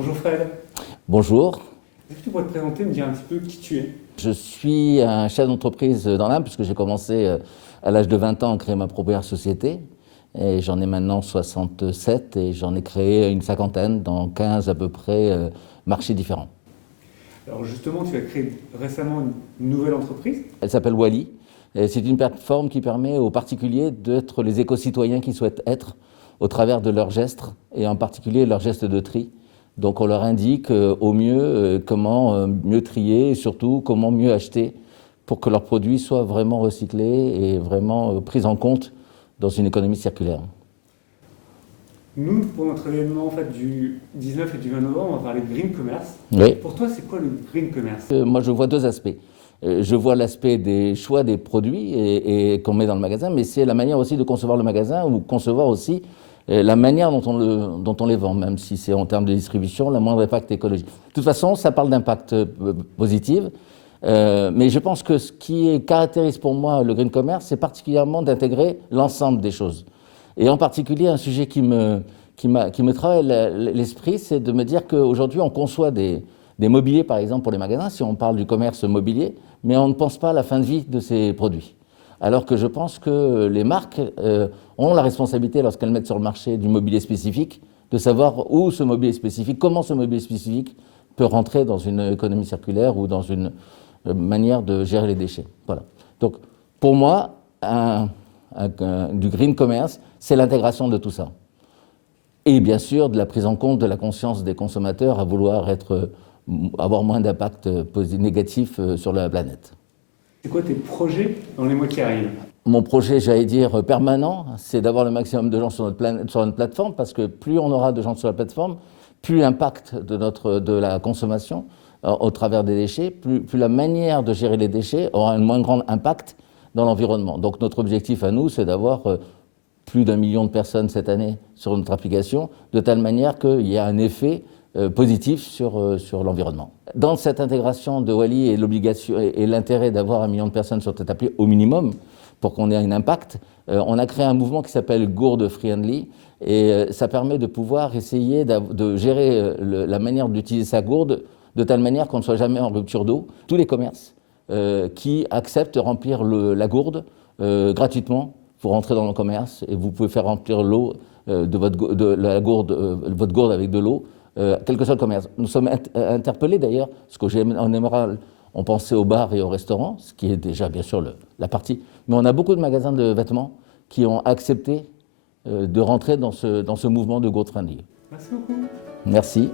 Bonjour Fred. Bonjour, Est-ce que tu pourrais te présenter, me dire un petit peu qui tu es? je suis un chef d'entreprise dans l'âme puisque j'ai commencé à l'âge de 20 ans à créer ma première société. Et j'en ai maintenant 67 et j'en ai créé une cinquantaine dans 15 à peu près marchés différents. Alors justement, tu as créé récemment une nouvelle entreprise. Elle s'appelle Wally. Et c'est une plateforme qui permet aux particuliers d'être les éco-citoyens qu'ils souhaitent être au travers de leurs gestes et en particulier leurs gestes de tri. Donc on leur indique au mieux comment mieux trier et surtout comment mieux acheter pour que leurs produits soient vraiment recyclés et vraiment pris en compte dans une économie circulaire. Nous, pour notre événement en fait, du 19 et du 20 novembre, on va parler de green commerce. Oui. Pour toi, c'est quoi le green commerce? Moi je vois deux aspects. Je vois l'aspect des choix des produits et qu'on met dans le magasin, mais c'est la manière aussi de concevoir le magasin ou concevoir aussi la manière dont on les vend, même si c'est en termes de distribution, le moindre impact écologique. De toute façon, ça parle d'impact positif, mais je pense que ce qui caractérise pour moi le green commerce, c'est particulièrement d'intégrer l'ensemble des choses. Et en particulier, un sujet qui me travaille l'esprit, c'est de me dire qu'aujourd'hui, on conçoit des mobiliers, par exemple, pour les magasins, si on parle du commerce mobilier, mais on ne pense pas à la fin de vie de ces produits. Alors que je pense que les marques ont la responsabilité, lorsqu'elles mettent sur le marché du mobilier spécifique, de savoir où ce mobilier spécifique, comment ce mobilier spécifique peut rentrer dans une économie circulaire ou dans une manière de gérer les déchets. Voilà. Donc, pour moi, du green commerce, c'est l'intégration de tout ça. Et bien sûr, de la prise en compte de la conscience des consommateurs à vouloir avoir moins d'impact négatif sur la planète. C'est quoi tes projets dans les mois qui arrivent? Mon projet, j'allais dire, permanent, c'est d'avoir le maximum de gens sur notre plateforme, parce que plus on aura de gens sur la plateforme, plus l'impact de la consommation au travers des déchets, plus la manière de gérer les déchets aura un moins grand impact dans l'environnement. Donc notre objectif à nous, c'est d'avoir plus d'1 million de personnes cette année sur notre application, de telle manière qu'il y a un effet positif sur l'environnement. Dans cette intégration de Wally et l'obligation et l'intérêt d'avoir 1 million de personnes sur cette appli au minimum, pour qu'on ait un impact, on a créé un mouvement qui s'appelle Gourde Friendly, et ça permet de pouvoir essayer de gérer la manière d'utiliser sa gourde de telle manière qu'on ne soit jamais en rupture d'eau. Tous les commerces qui acceptent de remplir la gourde gratuitement, vous rentrez dans le commerce et vous pouvez faire remplir l'eau votre gourde avec de l'eau, quel que soit le commerce. Nous sommes interpellés d'ailleurs, parce qu'en général, on pensait aux bars et aux restaurants, ce qui est déjà bien sûr la partie, mais on a beaucoup de magasins de vêtements qui ont accepté de rentrer dans ce mouvement de Gourde Friendly. Merci beaucoup. Merci.